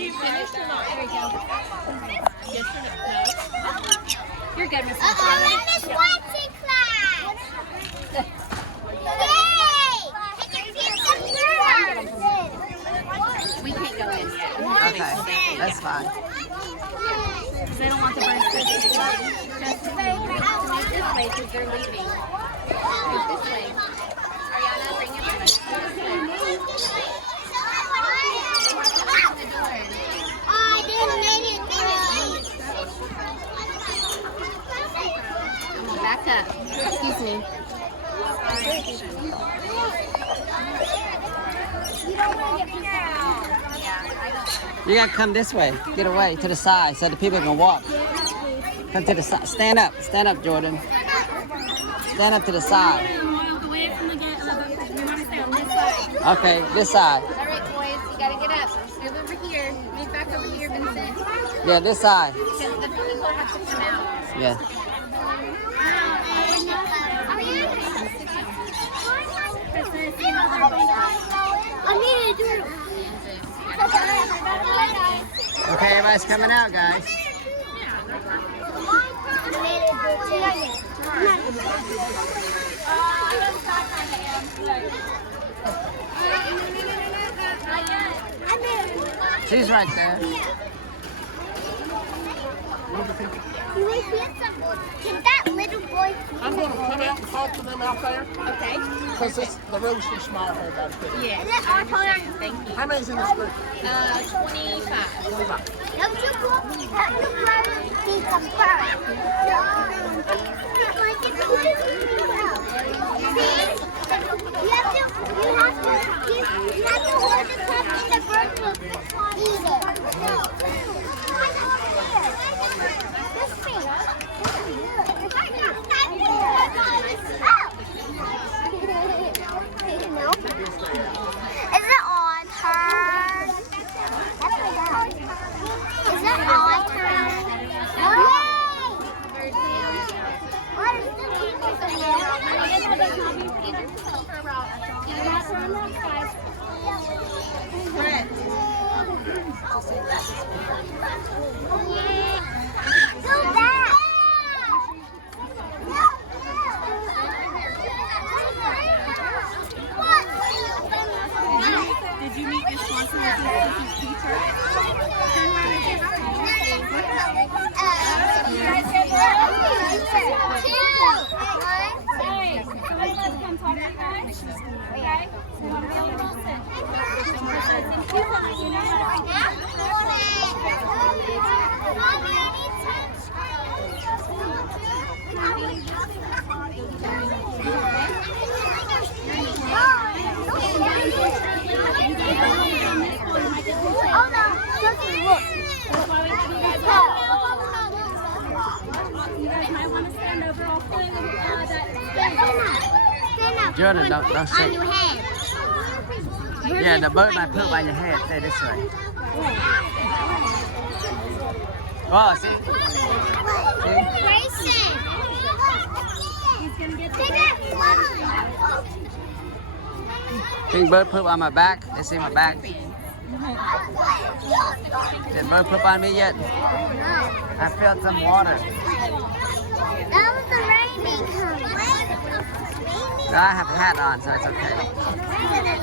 you finished or not? There you go. Yes or no? You're good, Miss. I'm in Miss Watson class. Yay! I can see some girls. We can't go in yet. Okay, that's fine. Because they don't want the birds to get it. Just this way because they're leaving. Move this way. Ariana, bring your bird. This way. Open the door. I didn't make it Come on, back up. Excuse me. You gotta come this way. Get away to the side so the people can walk. Come to the side. Stand up. Stand up, Jordan. Stand up to the side. Away from the gate. We want to stay on this side. Okay, this side. All right, boys, you gotta get up. Move over here. Move back over here, Vincent. Yeah, this side. Because the people have to come out. Yeah. Okay, everybody's coming out, guys. She's right there. Can that little boy I'm going to come out and talk to them out there Okay. because the room's too small for everybody to fit in. Yeah. Is it our turn? Thank you. How many's in this group? 25. Don't you go at the first see the bird. You have to hold the cup and the bird will eat it. This thing. Is it on turn? Is it on turn? What is the people Go back! Did you meet Miss Swanson with his teacher? Hey, somebody let's come talk to you guys. Okay? So I'm Bill Wilson. Oh no, doesn't look. That's why we give you guys a You guys might want to stand over. I'll pull in that Stand up. Jordan, don't On sit. your head. Yeah, the bird might poop on your head. Stay this way. Oh, see? Grayson. He's going to get Take it. Think bird poop on my back? They see my back? Did bird poop on me yet? I felt some water. That was the rain coming. No, I have a hat on, so it's okay.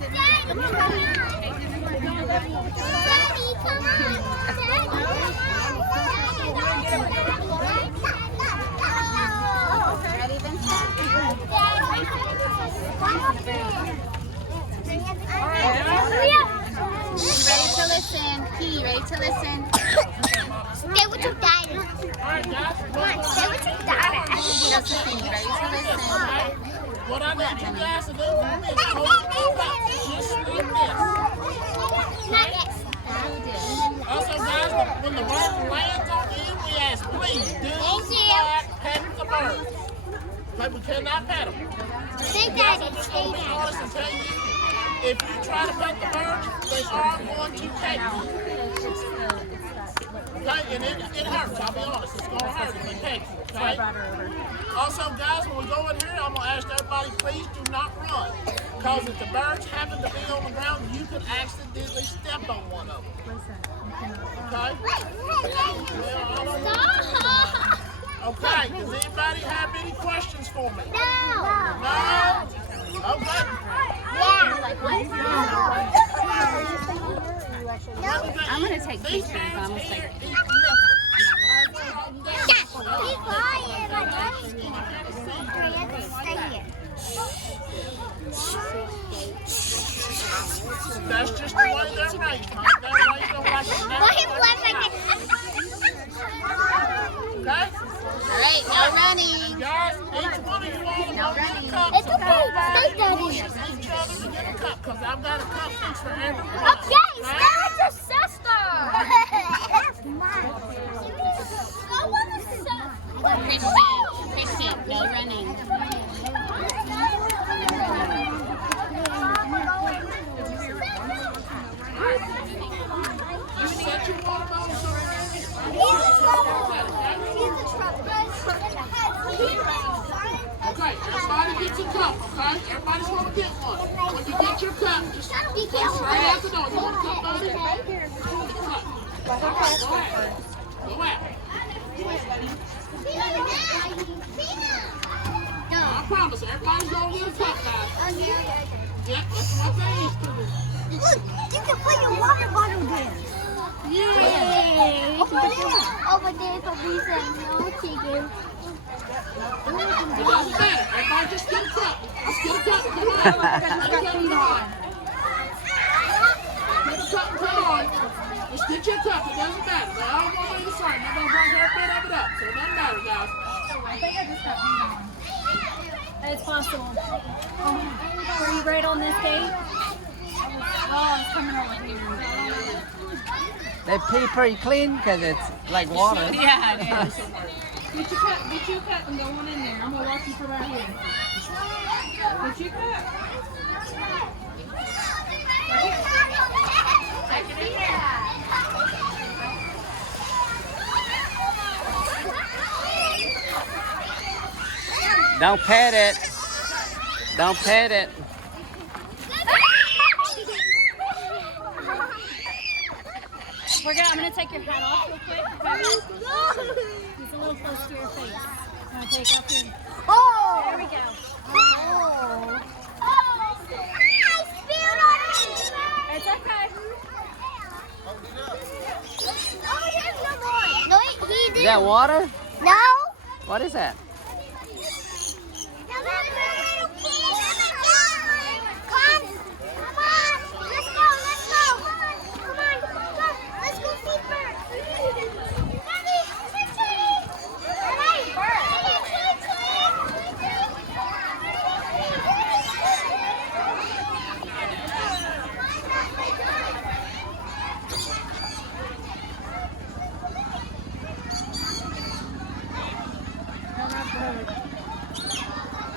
Daddy, come on. Ready, Vincent? You ready to listen? Key, ready to listen? Stay with your daddy. Come on, stay with your daddy. Josephine, you ready to listen? What I need you guys to do for me is hold your cup just like this. Not this. Also, guys, when the bird lands on you, we ask, please do not pet the bird. Like, we cannot pet them. Stay daddy. I'm just Stay going to be daddy. honest and tell you, if you try to pet the bird, they are going to pet you. Okay, and it hurts, I'll be honest. It's going to hurt if they pet you, okay? Also, guys, when we go in here, I'm going to ask everybody, please do not run. Because if the birds happen to be on the ground, you could accidentally step on one of them. Okay? Stop. Okay, does anybody have any questions for me? No. No? Okay. I'm going to take pictures. I'm going to take Eat nothing. Be quiet. Stay here. That's just the way they're raised, huh? They're raised on like a Let him laugh like Okay? All right, no running. Guys, each one of you all No are going to running. get a cup. It's okay. Stay daddy. Push each other to get a cup, because I've got a cup fixed for everyone. Okay, stay with your sister. That's mine. I want a sister. Christian, no running. You set your water bottles around. Okay, everybody gets a cup, okay? Everybody's gonna get one. When you get your cup, just go straight out the door. You want a cup, buddy? Cup. Go out. I promise, everybody's gonna get a cup, guys. Yep, that's what they used to do. Look, you can put your water bottle there. Yay! Over there for Lisa, no chicken. It doesn't matter. Everybody just get a cup. Just get a cup and come on. Get a cup and come on. Get a cup and come on. Just get your cup. It doesn't matter. They all want to be the same. They're going to bring every bit of it up. So it doesn't matter, guys. It's possible. Were you right on this gate? Oh, it's coming over here. They pee pretty clean because it's like water. Yeah, it is. Get your cup and go on in there. I'm going to walk you from right here. Get your cup. Don't pet it. Don't pet it. I'm going to take your hat off real quick. It's a little close to your face. I'm going to take off your... Oh! There we go. Oh! I spilled on me! It's okay. Oh, there's no more. No, he Is didn't. that water? No. What is that?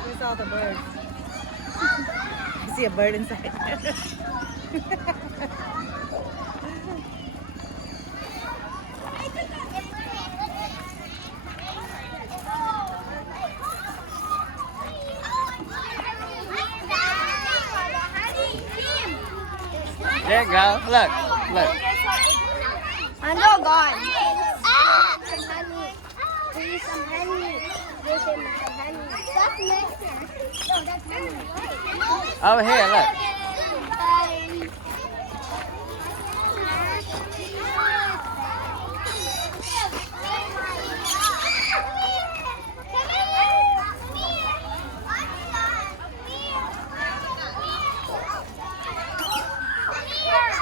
Where's all the birds? I see a bird inside. There you go. Look. Look. I'm not gone. Ah! Some honey. Please, some honey. There's some honey. That's nectar. No, that's honey. Over here, look.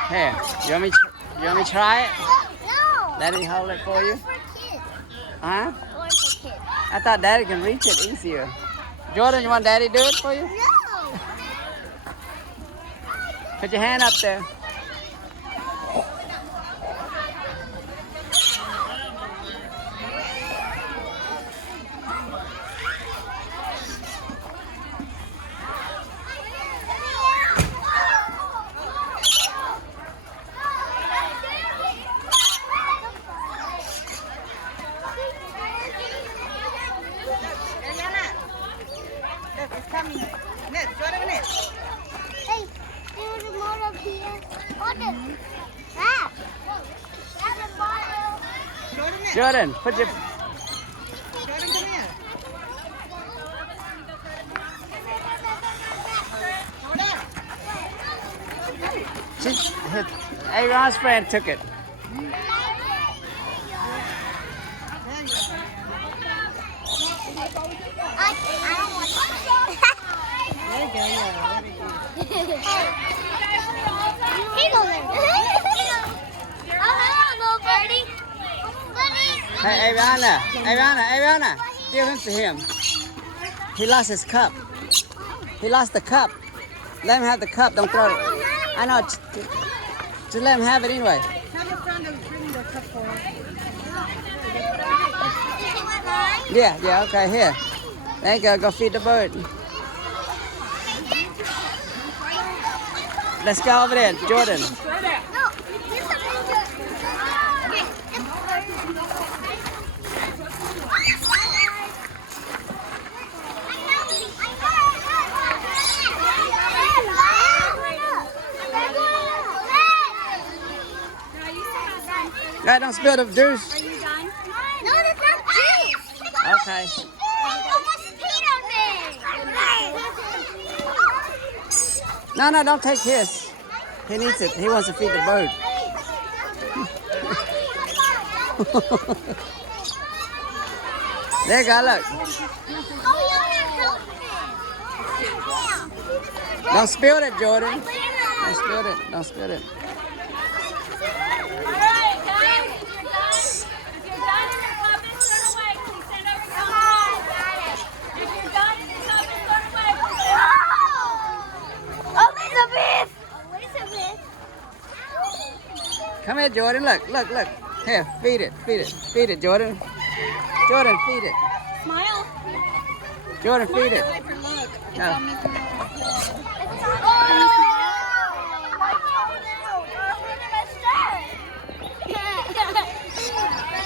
Here, you want me to try it? No. Let me hold it for you. For kids. Huh? Or for kids. I thought Daddy can reach it easier. Jordan, you want Daddy to do it for you? No. Put your hand up there. Look, it's coming. Look, Jordan, look. Hey, there's a more up here. Hold it. Ah. There's a bottle. Jordan, look. Jordan, put your... Jordan, come here. Aaron's friend took it. I don't want There you go, yeah. He goes there. Oh, hello, little birdie. Buddy. Hey, Ariana, give him to him. He lost his cup. He lost the cup. Let him have the cup, don't throw it. I know, just let him have it anyway. Tell your friend to bring the cup for us. Yeah, okay, here. There you go, go feed the bird. Let's go over there, Jordan. Right, don't spill the juice. Are you done? No, that's not juice. Okay. Almost peed on me. No, don't take his. He needs it. He wants to feed the bird. There you go, look. Don't spill it, Jordan. Don't spill it. All right, guys. If you're done in your cup and turn away, please stand over your cup. If you're done in your cup and turn away, please stand over your Elizabeth. Come here, Jordan. Look. Here, feed it, Jordan. Jordan, feed it. Smile. Jordan, feed it. No.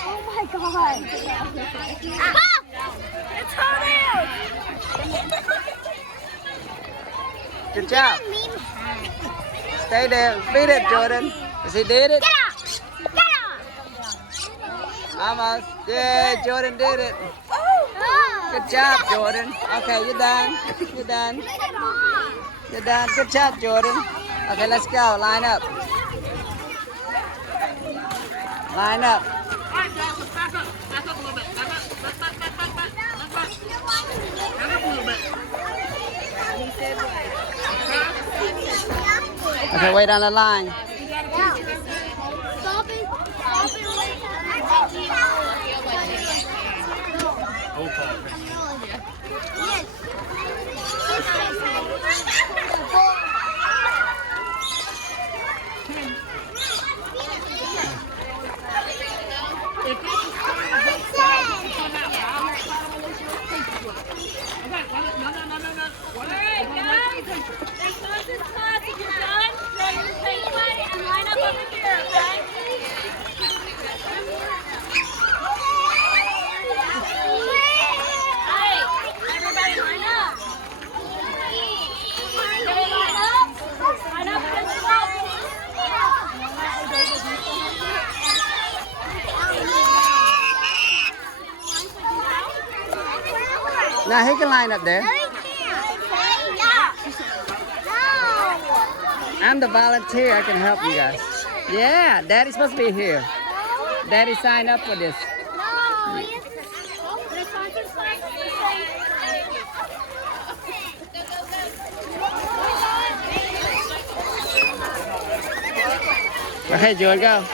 Oh my god. It's hot out. Good job. Stay there. Feed it, Jordan. Yes, he did it. Get out. Almost. Yeah, Jordan did it. Good job, Jordan. Okay, you're done. You're done. Good job, Jordan. Okay, let's go. Line up. Line up. All right, guys, let's back up. Back up a little bit. Back up a little bit. Okay, wait on the line. All right, guys. That closes class. If you're done, throw your plate away and line up over here, okay? Hey, everybody line up. Okay, line up. Line up against the wall, Now he can line up there. I'm the volunteer. I can help you guys. Yeah, Daddy's supposed to be here. Daddy signed up for this. Okay, Jordan, go.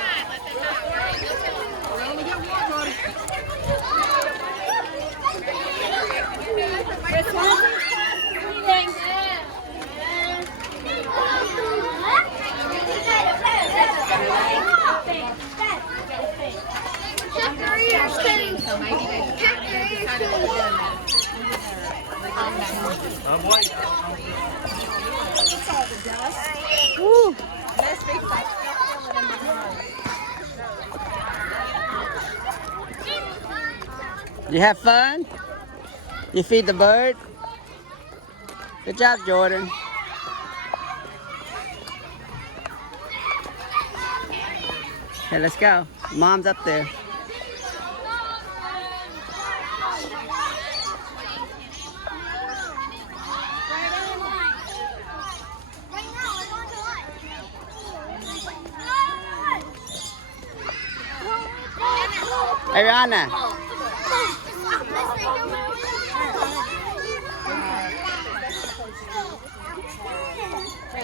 You have fun? You feed the bird? Good job, Jordan. Hey, let's go. Mom's up there. Ariana.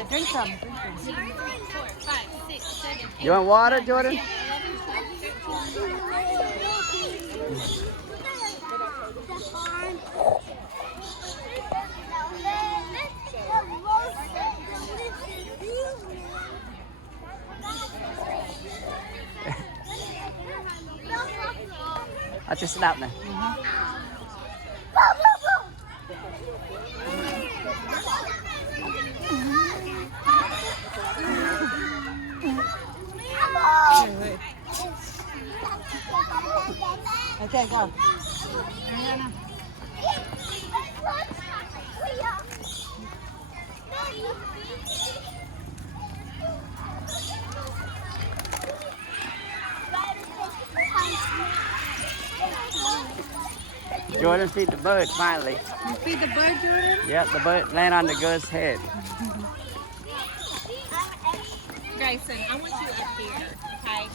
Drink some. You want water, Jordan? I'll just stop now. Okay, go. Jordan, feed the bird finally. You feed the bird, Jordan? Yep, the bird land on the girl's head. Grayson, I want you up here, okay?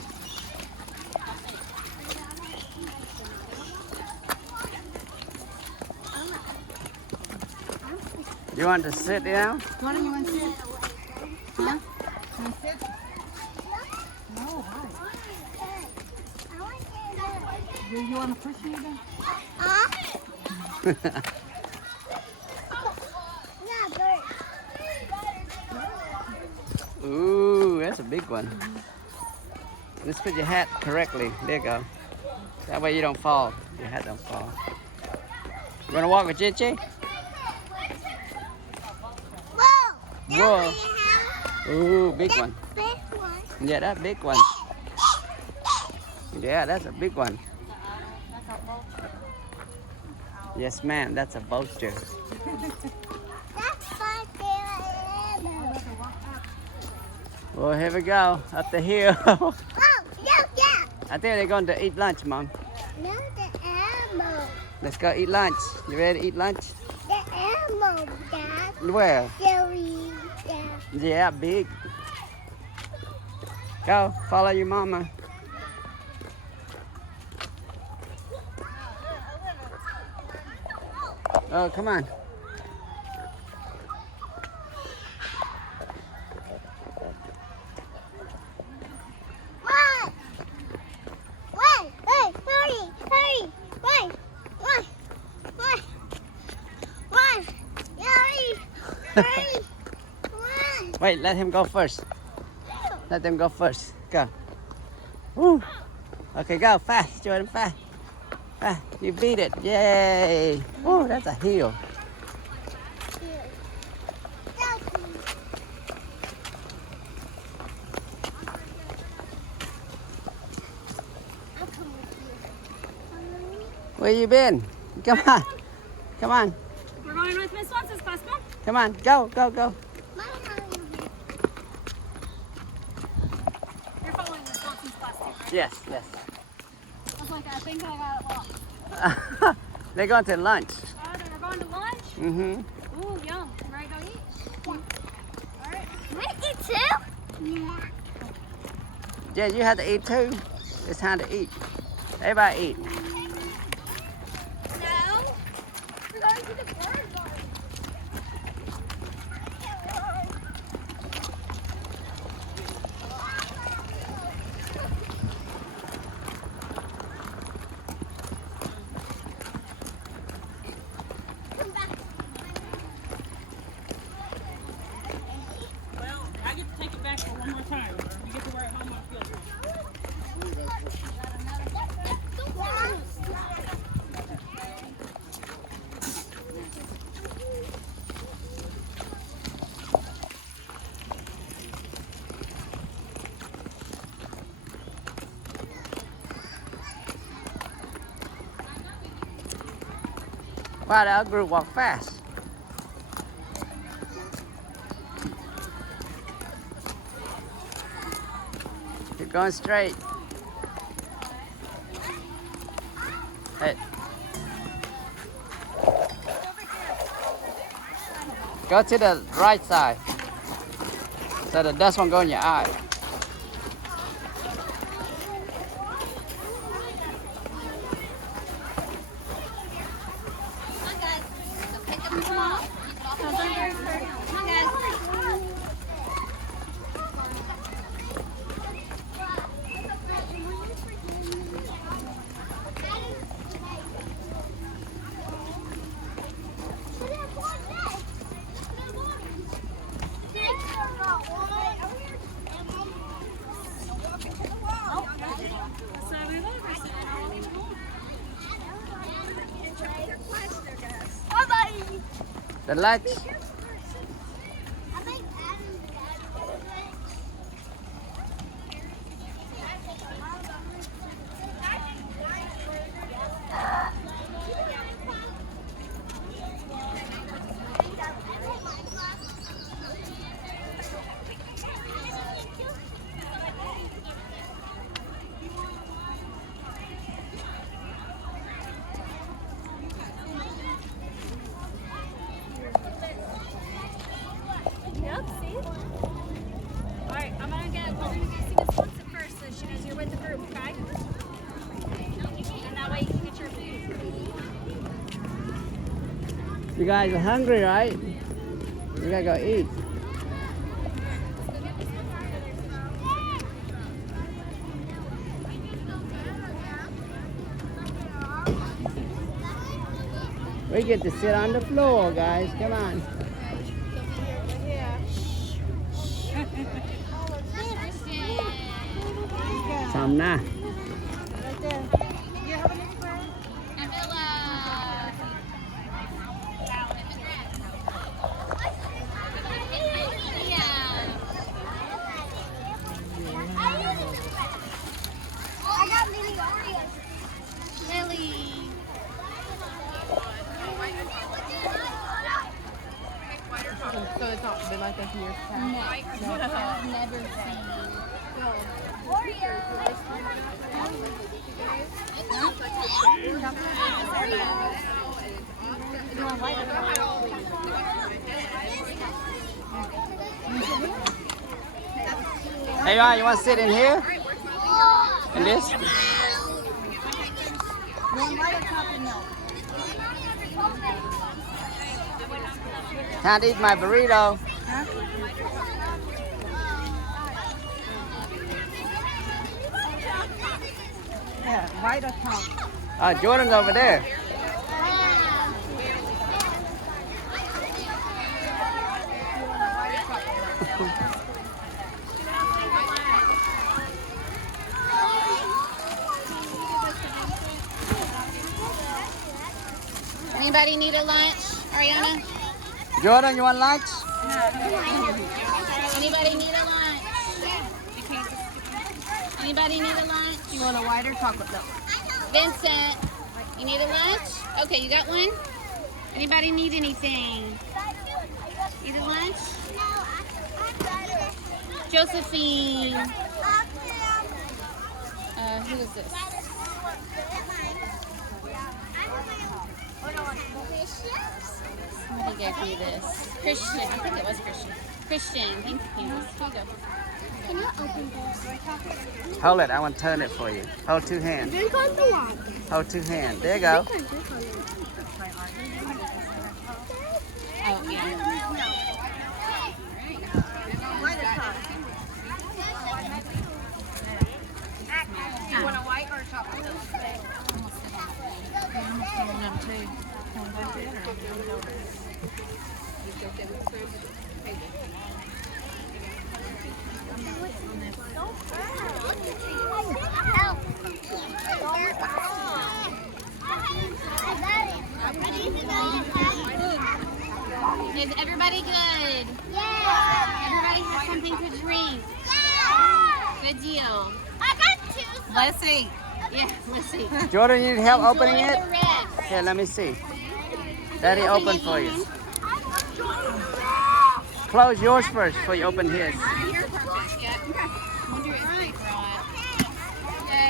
You want to sit down? Jordan, you want to sit? Huh? You want to sit? No, why? You want to push me then? Ooh, that's a big one. Let's put your hat correctly. There you go. That way you don't fall. Your hat don't fall. You want to walk with Gigi? Whoa. Ooh, big one. Yeah, that big one. Yeah, that's a big one. Yes, ma'am, that's a vulture. Well, here we go, up the hill. I think they're going to eat lunch, Mom. No, the animal. Let's go eat lunch. You ready to eat lunch? The animal, Dad. Where? Jerry, Dad. Yeah, big. Go, follow your mama. Oh, come on. Run! Run! Hey, hurry! Hurry! Run! Run! Run! Run! Hurry! Hurry! Run! Wait, let him go first. Let them go first. Go. Woo. Okay, go fast, Jordan, fast. Fast. You beat it. Yay. Oh, that's a hill. Where you been? Come on. Come on. We're going with Miss Watson's class. Come on. Come on. Go, go, go. You're following Miss Watson's class too, right? Yes, yes. I was like, I think I got it wrong. They're going to lunch. Oh, they're going to lunch? Mm-hmm. Ooh, yum. You ready to go eat? All right. Mickey too? Yeah. Yeah, you have to eat too. It's time to eat. Everybody eat. No. We're going to the bird garden. back for one more time. You get to wear it home on field trip. Wow, the other group walk fast. Keep going straight. Hey. Go to the right side. So the dust won't go in your eye. The lights. Yep, see? Alright, we're gonna get Cece to sponsor first so she knows you're with the group, okay? And that way you can get your food. You guys are hungry, right? You gotta go eat. We get to sit on the floor, guys. Come on. Some na. Right there. You have any friends? I got mini Oreos. Lily. So it's not been like that for years past? No. Never seen. Hey, Ryan, you want to sit in here? In this? One light or chocolate milk? Time to eat my burrito. Huh? Yeah, white or chocolate? Oh, Jordan's over there. Anybody need a lunch? Ariana? Jordan, you want lunch? Anybody need a lunch? Anybody need a lunch? You want a white or chocolate milk? Vincent, you need a lunch? Okay, you got one? Anybody need anything? Need a lunch? Josephine. Who is this? Somebody gave me this. Christian. I think it was Christian. Christian. Thank you, Candace. Here you go. Can you open this? Hold it. I want to turn it for you. Hold two hands. Hold two hands. There you go. Oh, yeah. You want a white or a chocolate milk? ring. Good deal. I got two. Let's see. Yeah, let's see. Jordan, you need help opening Enjoy it? the red. Here, let me see. Daddy, open for you. Close yours first before you open his. You're perfect. Yeah. Wonder if I draw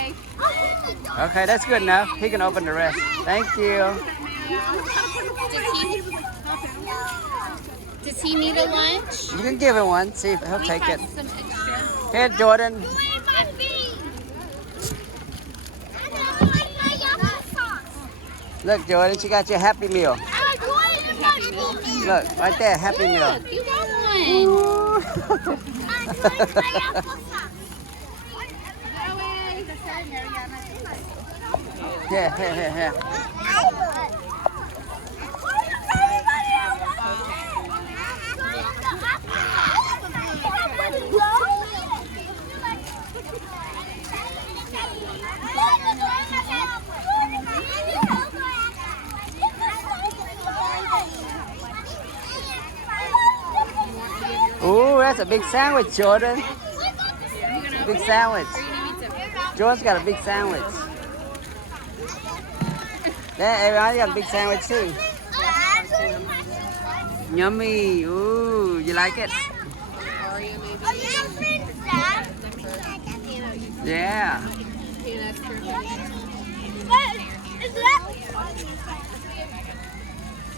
it. Yay. Okay, that's good enough. He can open the rest. Thank you. Does he need a lunch? You can give him one. See if he'll We take have it. some extra. Here, Jordan. My feet. Look, Jordan, she got your Happy Meal. Look, right there, Happy Meal. Look, you got one. Here, here, here, here. Ooh, that's a big sandwich, Jordan. Big sandwich. Jordan's got a big sandwich. There, everybody got a big sandwich too. Yummy. Ooh, you like it? Yeah.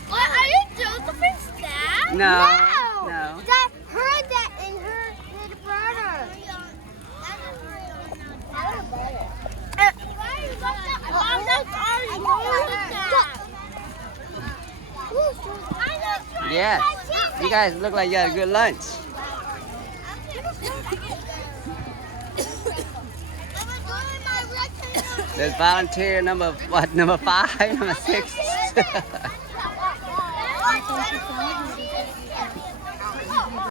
What, are you Josephine's dad? No, no. Dad heard that in her little brother. Yeah. You guys look like you had a good lunch. There's volunteer number 5, number 6.